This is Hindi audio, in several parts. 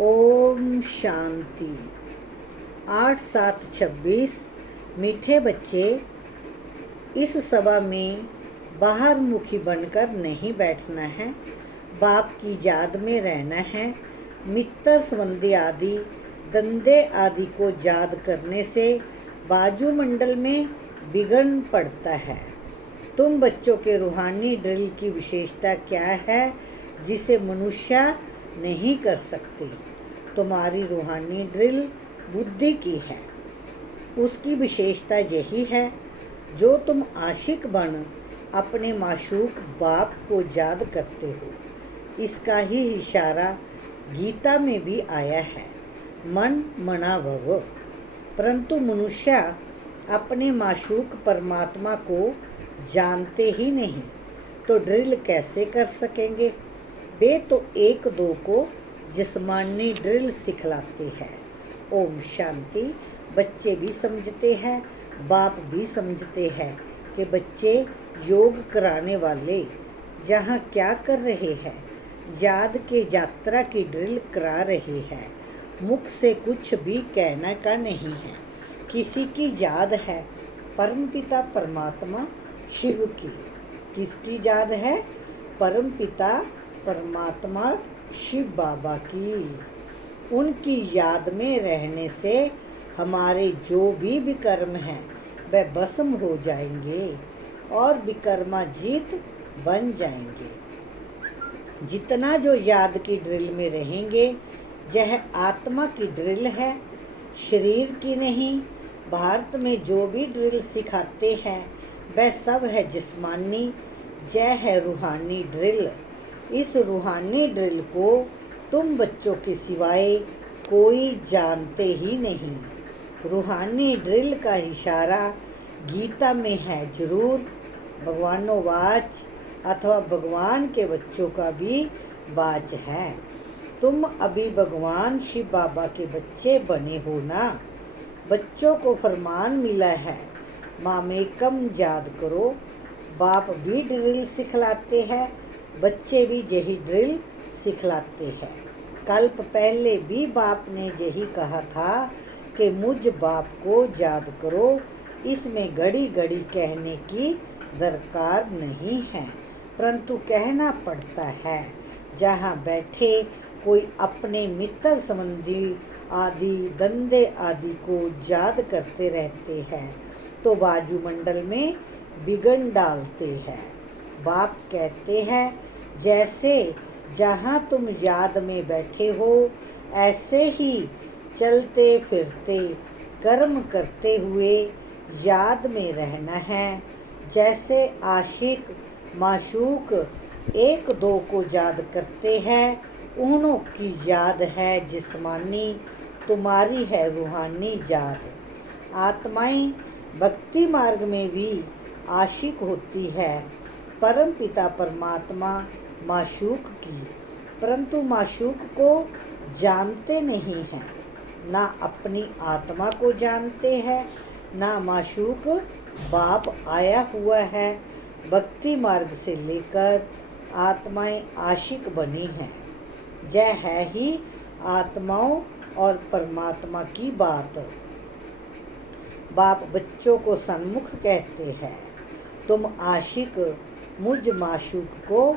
ओम शांति। 8-7-26। मीठे बच्चे, इस सभा में बाहर मुखी बनकर नहीं बैठना है, बाप की याद में रहना है। मित्र संबंधी आदि धंधे आदि को याद करने से वायुमंडल में विघ्न पड़ता है। तुम बच्चों के रूहानी ड्रिल की विशेषता क्या है जिसे मनुष्य नहीं कर सकते? तुम्हारी रूहानी ड्रिल बुद्धि की है। उसकी विशेषता यही है, जो तुम आशिक बन अपने माशूक बाप को याद करते हो। इसका ही इशारा गीता में भी आया है, मन मना भव। परंतु मनुष्य अपने माशूक परमात्मा को जानते ही नहीं, तो ड्रिल कैसे कर सकेंगे? वे तो एक दो को जिस्मानी ड्रिल सिखलाते हैं। ओम शांति। बच्चे भी समझते हैं, बाप भी समझते हैं कि बच्चे योग कराने वाले जहाँ क्या कर रहे हैं, याद के यात्रा की ड्रिल करा रहे हैं। मुख से कुछ भी कहने का नहीं है। किसी की याद है? परमपिता परमात्मा शिव की। किसकी याद है? परमपिता परमात्मा शिव बाबा की। उनकी याद में रहने से हमारे जो भी विकर्म हैं वह भस्म हो जाएंगे और विकर्माजीत बन जाएंगे। जितना जो याद की ड्रिल में रहेंगे, यह आत्मा की ड्रिल है, शरीर की नहीं। भारत में जो भी ड्रिल सिखाते हैं वह सब है जिस्मानी, यह है रूहानी ड्रिल। इस रूहानी ड्रिल को तुम बच्चों के सिवाय कोई जानते ही नहीं। रूहानी ड्रिल का इशारा गीता में है जरूर, भगवानोवाच अथवा भगवान के बच्चों का भी वाच है। तुम अभी भगवान शिव बाबा के बच्चे बने हो ना। बच्चों को फरमान मिला है, मामेकम याद करो। बाप भी ड्रिल सिखलाते हैं, बच्चे भी यही ड्रिल सिखलाते हैं। कल्प पहले भी बाप ने यही कहा था कि मुझ बाप को याद करो। इसमें घड़ी घड़ी कहने की दरकार नहीं है, परंतु कहना पड़ता है। जहाँ बैठे कोई अपने मित्र संबंधी आदि धंधे आदि को याद करते रहते हैं तो वायुमंडल में विघ्न डालते हैं। बाप कहते हैं, जैसे जहाँ तुम याद में बैठे हो, ऐसे ही चलते फिरते कर्म करते हुए याद में रहना है। जैसे आशिक माशूक एक दो को याद करते हैं, उन्हों की याद है जिस्मानी, तुम्हारी है रूहानी याद। आत्माएं भक्ति मार्ग में भी आशिक होती है परम पिता परमात्मा माशूक की, परंतु माशूक को जानते नहीं हैं। ना अपनी आत्मा को जानते हैं, ना माशूक बाप आया हुआ है। भक्ति मार्ग से लेकर आत्माएं आशिक बनी हैं। यह है ही आत्माओं और परमात्मा की बात। बाप बच्चों को सन्मुख कहते हैं, तुम आशिक मुझ माशूक को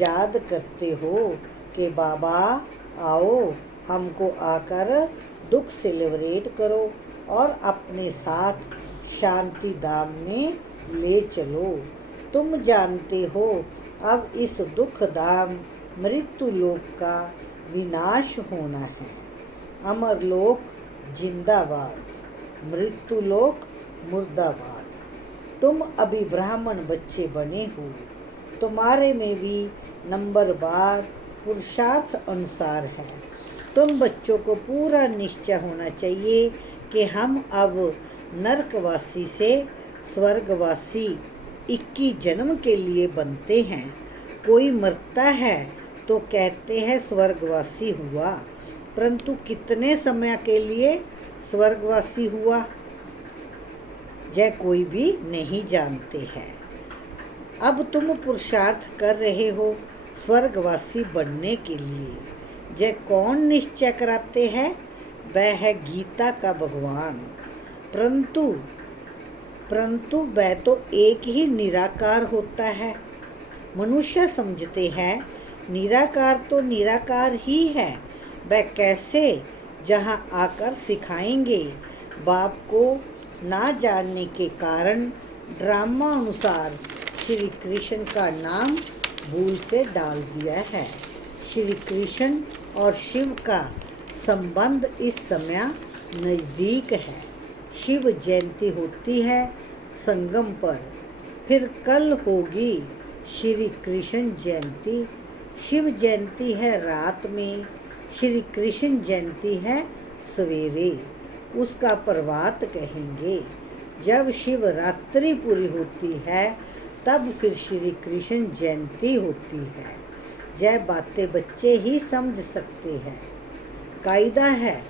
याद करते हो कि बाबा आओ, हमको आकर दुख से लिबरेट करो और अपने साथ शांति धाम में ले चलो। तुम जानते हो अब इस दुख धाम मृत्यु लोक का विनाश होना है। अमर लोक जिंदाबाद, मृत्यु लोक मुर्दाबाद। तुम अभी ब्राह्मण बच्चे बने हो, तुम्हारे में भी नंबर बार पुरुषार्थ अनुसार है। तुम बच्चों को पूरा निश्चय होना चाहिए कि हम अब नरकवासी से स्वर्गवासी 21 जन्म के लिए बनते हैं। कोई मरता है तो कहते हैं स्वर्गवासी हुआ, परंतु कितने समय के लिए स्वर्गवासी हुआ यह कोई भी नहीं जानते हैं। अब तुम पुरुषार्थ कर रहे हो स्वर्गवासी बनने के लिए। जय कौन निश्चय कराते हैं, वह है गीता का भगवान। परंतु वह तो एक ही निराकार होता है। मनुष्य समझते हैं निराकार तो निराकार ही है, वह कैसे जहाँ आकर सिखाएंगे। बाप को ना जानने के कारण ड्रामा अनुसार श्री कृष्ण का नाम भूल से डाल दिया है। श्री कृष्ण और शिव का संबंध इस समय नज़दीक है। शिव जयंती होती है संगम पर, फिर कल होगी श्री कृष्ण जयंती। शिव जयंती है रात में, श्री कृष्ण जयंती है सवेरे। उसका प्रभात कहेंगे। जब शिवरात्रि पूरी होती है तब फिर श्री कृष्ण जयंती होती है। यह बातें बच्चे ही समझ सकते हैं। कायदा है,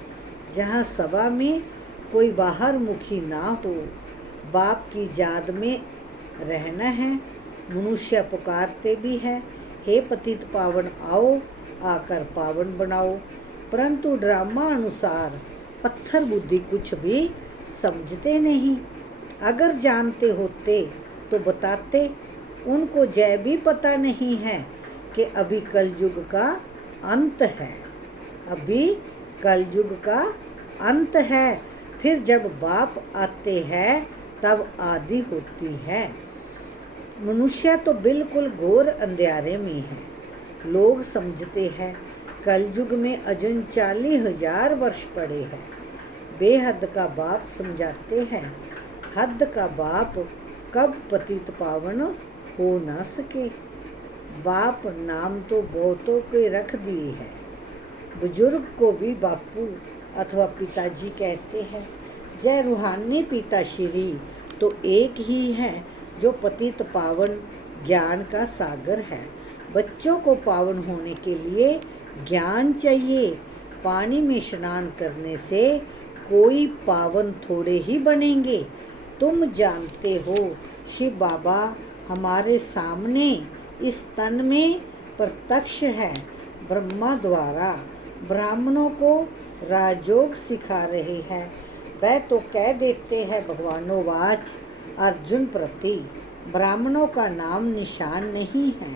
जहाँ सभा में कोई बाहर मुखी ना हो, बाप की याद में रहना है। मनुष्य पुकारते भी है, हे पतित पावन आओ, आकर पावन बनाओ। परंतु ड्रामा अनुसार पत्थर बुद्धि कुछ भी समझते नहीं। अगर जानते होते तो बताते। उनको यह भी पता नहीं है कि अभी कलयुग का अंत है। अभी कलयुग का अंत है। फिर जब बाप आते हैं तब आदि होती है। मनुष्य तो बिल्कुल घोर अंधेरे में है। लोग समझते हैं कलयुग में अजून 40,000 वर्ष पड़े हैं। बेहद का बाप समझाते हैं, हद का बाप कब पतित पावन हो न सके। बाप नाम तो बहुतों के रख दिए हैं। बुजुर्ग को भी बापू अथवा पिताजी कहते हैं। जय रूहानी पिता श्री तो एक ही है जो पतित पावन ज्ञान का सागर है। बच्चों को पावन होने के लिए ज्ञान चाहिए। पानी में स्नान करने से कोई पावन थोड़े ही बनेंगे। तुम जानते हो शिव बाबा हमारे सामने इस तन में प्रत्यक्ष है। ब्रह्मा द्वारा ब्राह्मणों को राजयोग सिखा रहे हैं। वह तो कह देते हैं भगवानोवाच अर्जुन प्रति, ब्राह्मणों का नाम निशान नहीं है।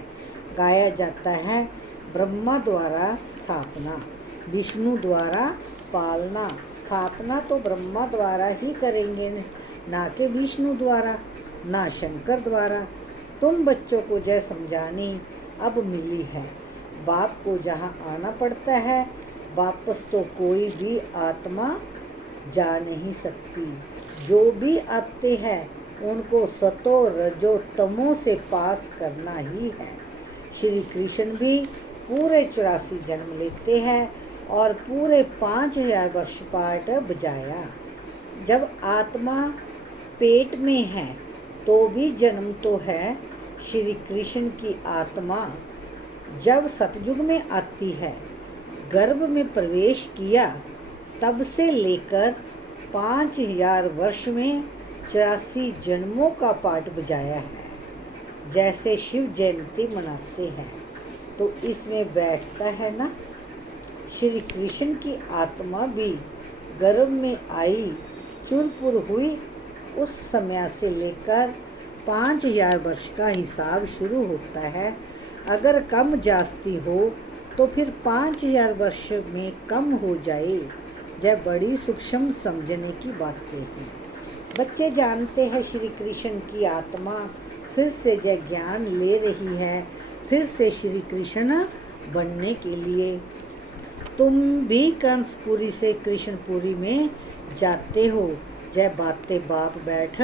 गाया जाता है ब्रह्मा द्वारा स्थापना, विष्णु द्वारा पालना। स्थापना तो ब्रह्मा द्वारा ही करेंगे, ना कि विष्णु द्वारा, ना शंकर द्वारा। तुम बच्चों को जय समझानी अब मिली है। बाप को जहाँ आना पड़ता है वापस तो कोई भी आत्मा जा नहीं सकती। जो भी आते हैं उनको सतो रजो तमो से पास करना ही है। श्री कृष्ण भी पूरे 84 जन्म लेते हैं और पूरे 5000 वर्ष पाठ बजाया। जब आत्मा पेट में है तो भी जन्म तो है। श्री कृष्ण की आत्मा जब सतयुग में आती है, गर्भ में प्रवेश किया, तब से लेकर 5000 वर्ष में 84 जन्मों का पाठ बजाया है। जैसे शिव जयंती मनाते हैं तो इसमें बैठता है ना। श्री कृष्ण की आत्मा भी गर्भ में आई, चुरपुर हुई, उस समय से लेकर 5000 वर्ष का हिसाब शुरू होता है। अगर कम जास्ती हो तो फिर 5000 वर्ष में कम हो जाए। यह बड़ी सूक्ष्म समझने की बातें हैं। बच्चे जानते हैं श्री कृष्ण की आत्मा फिर से जय ज्ञान ले रही है, फिर से श्री कृष्ण बनने के लिए। तुम भी कंसपुरी से कृष्णपुरी में जाते हो। जय बातें बाप बैठ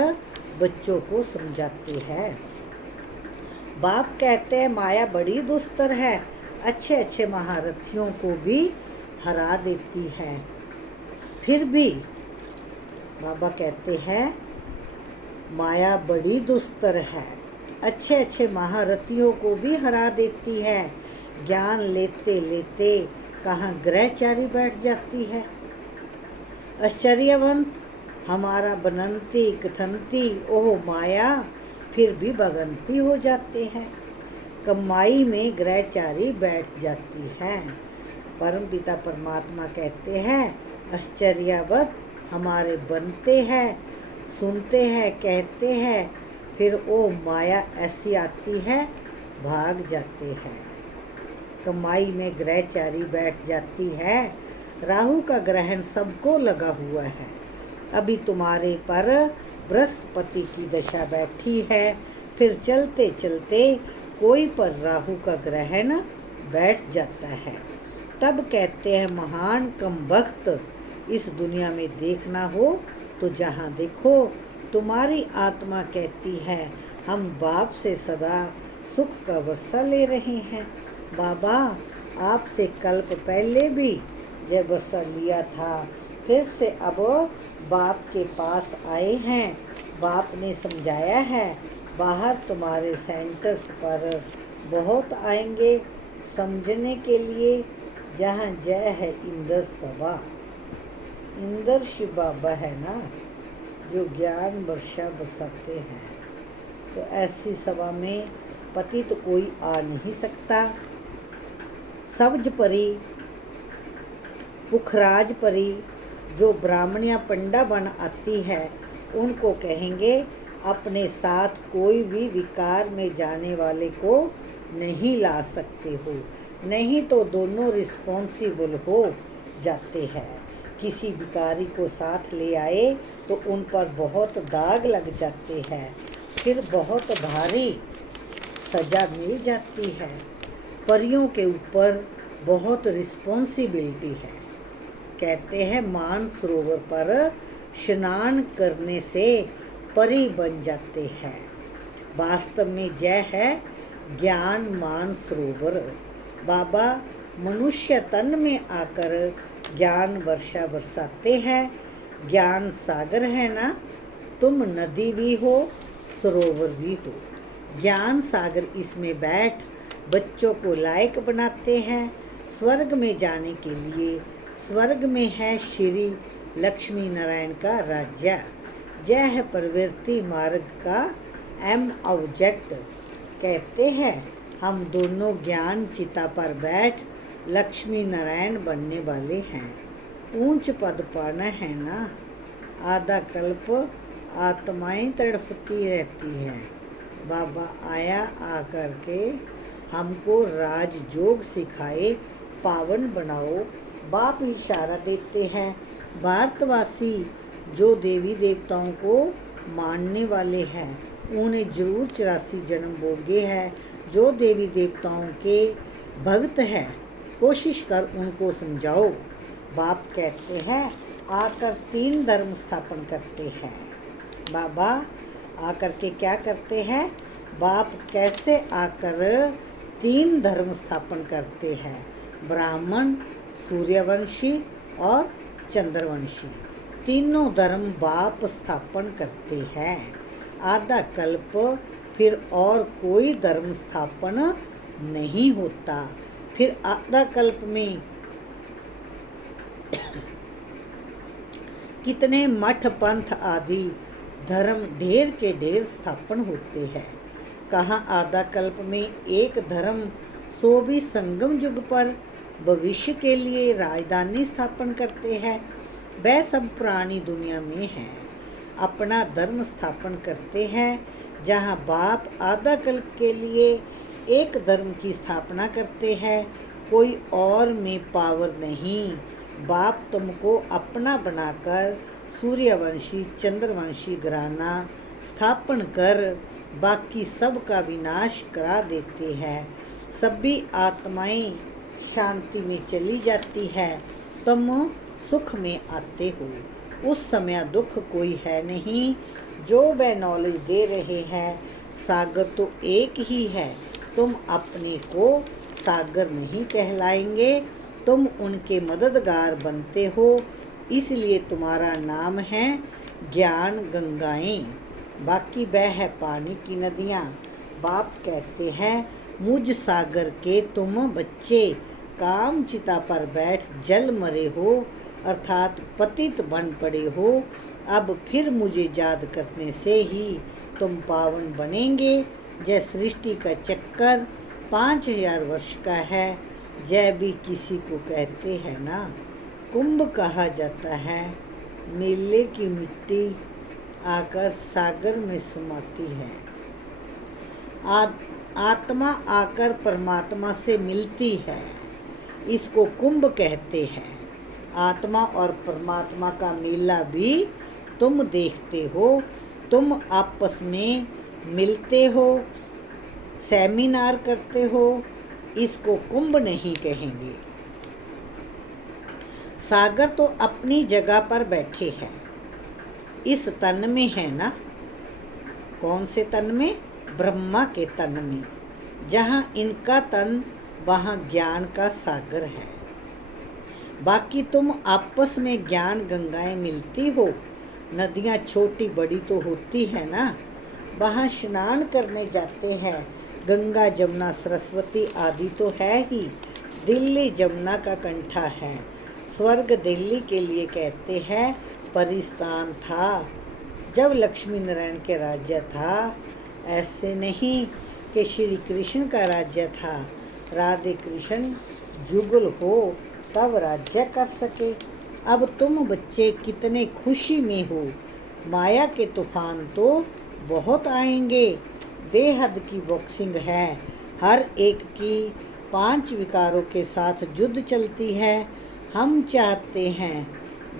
बच्चों को समझाते हैं। बाप कहते हैं माया बड़ी दुस्तर है, अच्छे अच्छे महारथियों को भी हरा देती है। फिर भी बाबा कहते हैं माया बड़ी दुस्तर है, अच्छे अच्छे महारथियों को भी हरा देती है। ज्ञान लेते लेते कहाँ ग्रहचारी बैठ जाती है। आश्चर्यवंत हमारा बनंती कथंती ओह माया फिर भी भगंती हो जाते हैं। कमाई में ग्रहचारी बैठ जाती है। परम पिता परमात्मा कहते हैं, आश्चर्यवत हमारे बनते हैं, सुनते हैं, कहते हैं, फिर वो माया ऐसी आती है, भाग जाते हैं। कमाई में ग्रहचारी बैठ जाती है, राहु का ग्रहण सबको लगा हुआ है। अभी तुम्हारे पर बृहस्पति की दशा बैठी है, फिर चलते चलते कोई पर राहु का ग्रहण बैठ जाता है। तब कहते हैं, महान कम भक्त, इस दुनिया में देखना हो तो जहाँ देखो तुम्हारी आत्मा कहती है, हम बाप से सदा सुख का वर्षा ले रहे हैं। बाबा, आपसे कल्प पहले भी जब वर्षा लिया था, फिर से अब बाप के पास आए हैं। बाप ने समझाया है, बाहर तुम्हारे सेंटर्स पर बहुत आएंगे समझने के लिए, जहाँ जय है इंद्र सभा। इंद्र शिव बाबा है ना, जो ज्ञान वर्षा बरसाते हैं। तो ऐसी सभा में पति तो कोई आ नहीं सकता। सब्ज परी, पुखराज परी जो ब्राह्मण या पंडा बन आती है, उनको कहेंगे अपने साथ कोई भी विकार में जाने वाले को नहीं ला सकते हो, नहीं तो दोनों रिस्पॉन्सिबल हो जाते हैं। किसी विकारी को साथ ले आए तो उन पर बहुत दाग लग जाते हैं, फिर बहुत भारी सजा मिल जाती है। परियों के ऊपर बहुत रिस्पॉन्सिबिलिटी है। कहते हैं, मान सरोवर पर स्नान करने से परी बन जाते हैं। वास्तव में जय है ज्ञान मान सरोवर। बाबा मनुष्य तन में आकर ज्ञान वर्षा बरसाते हैं। ज्ञान सागर है ना, तुम नदी भी हो, सरोवर भी हो। ज्ञान सागर इसमें बैठ बच्चों को लायक बनाते हैं स्वर्ग में जाने के लिए। स्वर्ग में है श्री लक्ष्मी नारायण का राज्य। जय है प्रवृत्ति मार्ग का एम ऑब्जेक्ट। कहते हैं, हम दोनों ज्ञान चिता पर बैठ लक्ष्मी नारायण बनने वाले हैं। ऊंच पद पाना है ना, आधा कल्प आत्माएं तड़पती रहती हैं। बाबा आया आकर के हमको राजयोग सिखाए, पावन बनाओ। बाप इशारा देते हैं, भारतवासी जो देवी देवताओं को मानने वाले हैं, उन्हें जरूर 84 जन्म भोगे हैं। जो देवी देवताओं के भक्त हैं, कोशिश कर उनको समझाओ। बाप कहते हैं, आकर 3 धर्म स्थापन करते हैं। बाबा आकर के क्या करते हैं? बाप कैसे आकर 3 धर्म स्थापन करते हैं, ब्राह्मण, सूर्यवंशी और चंद्रवंशी। तीनों धर्म बाप स्थापन करते हैं। आधा कल्प फिर और कोई धर्म स्थापन नहीं होता। फिर आधा कल्प में कितने मठ पंथ आदि धर्म ढेर के ढेर स्थापन होते हैं। कहाँ आधा कल्प में एक धर्म, सो भी संगम युग पर भविष्य के लिए राजधानी स्थापन करते हैं। वह सब पुरानी दुनिया में है। अपना धर्म स्थापन करते हैं। जहाँ बाप आधा कल्प के लिए एक धर्म की स्थापना करते हैं, कोई और में पावर नहीं। बाप तुमको अपना बनाकर सूर्यवंशी चंद्रवंशी घराना स्थापन कर बाकी सब का विनाश करा देते हैं। सभी आत्माएं शांति में चली जाती है, तुम सुख में आते हो। उस समय दुख कोई है नहीं। जो वह नॉलेज दे रहे हैं, सागर तो एक ही है। तुम अपने को सागर नहीं कहलाएंगे, तुम उनके मददगार बनते हो। इसलिए तुम्हारा नाम है ज्ञान गंगाएं। बाकी वह है पानी की नदियाँ। बाप कहते हैं, मुझ सागर के तुम बच्चे काम चिता पर बैठ जल मरे हो, अर्थात पतित बन पड़े हो। अब फिर मुझे याद करने से ही तुम पावन बनेंगे। जय सृष्टि का चक्कर 5000 वर्ष का है। जय भी किसी को कहते हैं ना। कुंभ कहा जाता है मेले की मिट्टी आकर सागर में समाती है। आत्मा आकर परमात्मा से मिलती है, इसको कुंभ कहते हैं। आत्मा और परमात्मा का मेला भी तुम देखते हो, तुम आपस में मिलते हो, सेमिनार करते हो, इसको कुंभ नहीं कहेंगे। सागर तो अपनी जगह पर बैठे हैं, इस तन में है ना। कौन से तन में? ब्रह्मा के तन में। जहाँ इनका तन वहाँ ज्ञान का सागर है। बाकी तुम आपस में ज्ञान गंगाएं मिलती हो, नदियाँ छोटी बड़ी तो होती है ना। वहाँ स्नान करने जाते हैं, गंगा जमुना सरस्वती आदि तो है ही। दिल्ली जमुना का कंठा है, स्वर्ग दिल्ली के लिए कहते हैं। परिस्थान था जब लक्ष्मी नारायण के राज्य था, ऐसे नहीं कि श्री कृष्ण का राज्य था। राधे कृष्ण जुगल हो तब राज्य कर सके। अब तुम बच्चे कितने खुशी में हो, माया के तूफान तो बहुत आएंगे। बेहद की बॉक्सिंग है, हर एक की 5 विकारों के साथ युद्ध चलती है। हम चाहते हैं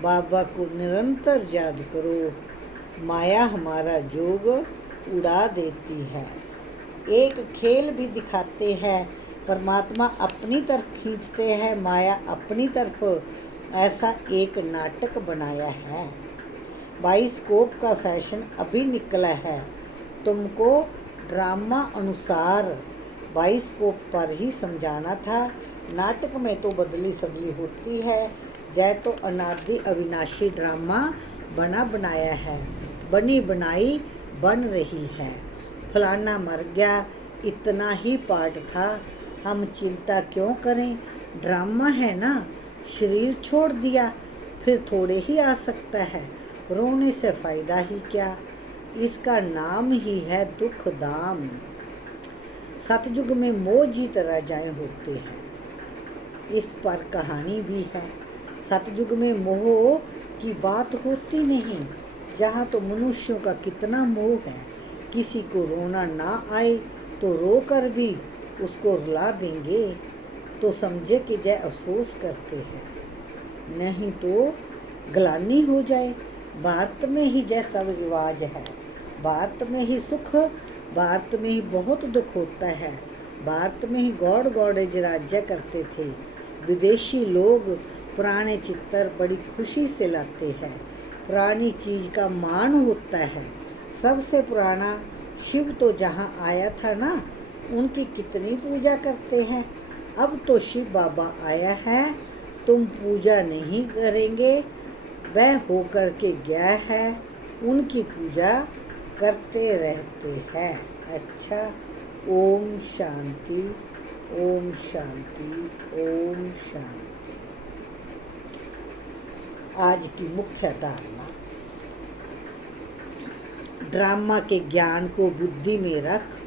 बाबा को निरंतर याद करो, माया हमारा जोग उड़ा देती है। एक खेल भी दिखाते हैं, परमात्मा अपनी तरफ खींचते हैं, माया अपनी तरफ। ऐसा एक नाटक बनाया है। बाइस्कोप का फैशन अभी निकला है, तुमको ड्रामा अनुसार बाइस्कोप पर ही समझाना था। नाटक में तो बदली सदली होती है। जय तो अनादि अविनाशी ड्रामा बना बनाया है, बनी बनाई बन रही है। फलाना मर गया, इतना ही पार्ट था, हम चिंता क्यों करें, ड्रामा है ना। शरीर छोड़ दिया फिर थोड़े ही आ सकता है, रोने से फ़ायदा ही क्या। इसका नाम ही है दुख दाम। सतयुग में मोह जीत राजाएं होते हैं, इस पर कहानी भी है। सतयुग में मोह की बात होती नहीं, जहाँ तो मनुष्यों का कितना मोह है। किसी को रोना ना आए तो रो कर भी उसको रुला देंगे, तो समझे कि जय अफसोस करते हैं, नहीं तो ग्लानि हो जाए। भारत में ही जय सब रिवाज है, भारत में ही सुख, भारत में ही बहुत दुख होता है। भारत में ही गौड़ गौड़ेज राज्य करते थे। विदेशी लोग पुराने चित्तर बड़ी खुशी से लाते हैं, पुरानी चीज़ का मान होता है। सबसे पुराना शिव तो जहाँ आया था ना, उनकी कितनी पूजा करते हैं। अब तो शिव बाबा आया है, तुम पूजा नहीं करेंगे, वह होकर के गया है, उनकी पूजा करते रहते हैं। अच्छा, ओम शांति, ओम शांति, ओम शांति। आज की मुख्य धारणा, ड्रामा के ज्ञान को बुद्धि में रख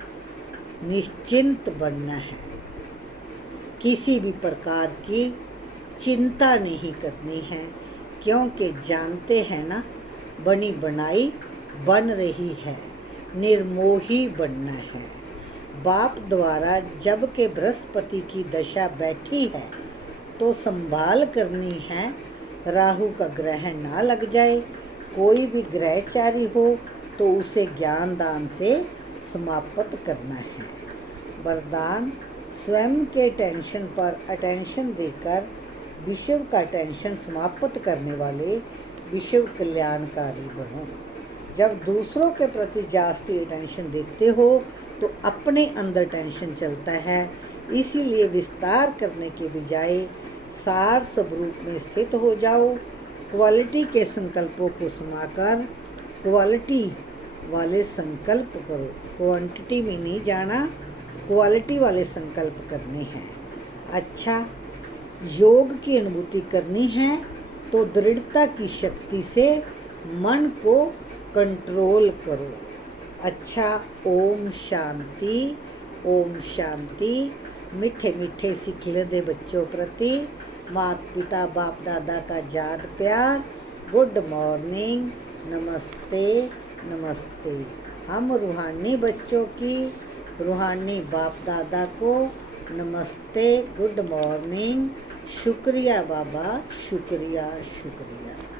निश्चिंत बनना है। किसी भी प्रकार की चिंता नहीं करनी है, क्योंकि जानते हैं ना, बनी बनाई बन रही है, निर्मोही बनना है। बाप द्वारा जब के बृहस्पति की दशा बैठी है तो संभाल करनी है, राहु का ग्रहण ना लग जाए। कोई भी ग्रहचारी हो तो उसे ज्ञान दान से समाप्त करना है। वरदान, स्वयं के टेंशन पर अटेंशन देकर विश्व का टेंशन समाप्त करने वाले विश्व कल्याणकारी बनो। जब दूसरों के प्रति जास्ती अटेंशन देते हो तो अपने अंदर टेंशन चलता है। इसीलिए विस्तार करने के बजाय सार स्वरूप में स्थित हो जाओ। क्वालिटी के संकल्पों को समाकर क्वालिटी वाले संकल्प करो। क्वांटिटी में नहीं जाना, क्वालिटी वाले संकल्प करने हैं। अच्छा, योग की अनुभूति करनी है तो दृढ़ता की शक्ति से मन को कंट्रोल करो। अच्छा, ओम शांति, ओम शांति, मीठे मीठे सिखले दे बच्चों प्रति माता पिता बाप दादा का याद प्यार। गुड मॉर्निंग, नमस्ते नमस्ते। हम रूहानी बच्चों की रूहानी बाप दादा को नमस्ते, गुड मॉर्निंग, शुक्रिया बाबा, शुक्रिया शुक्रिया।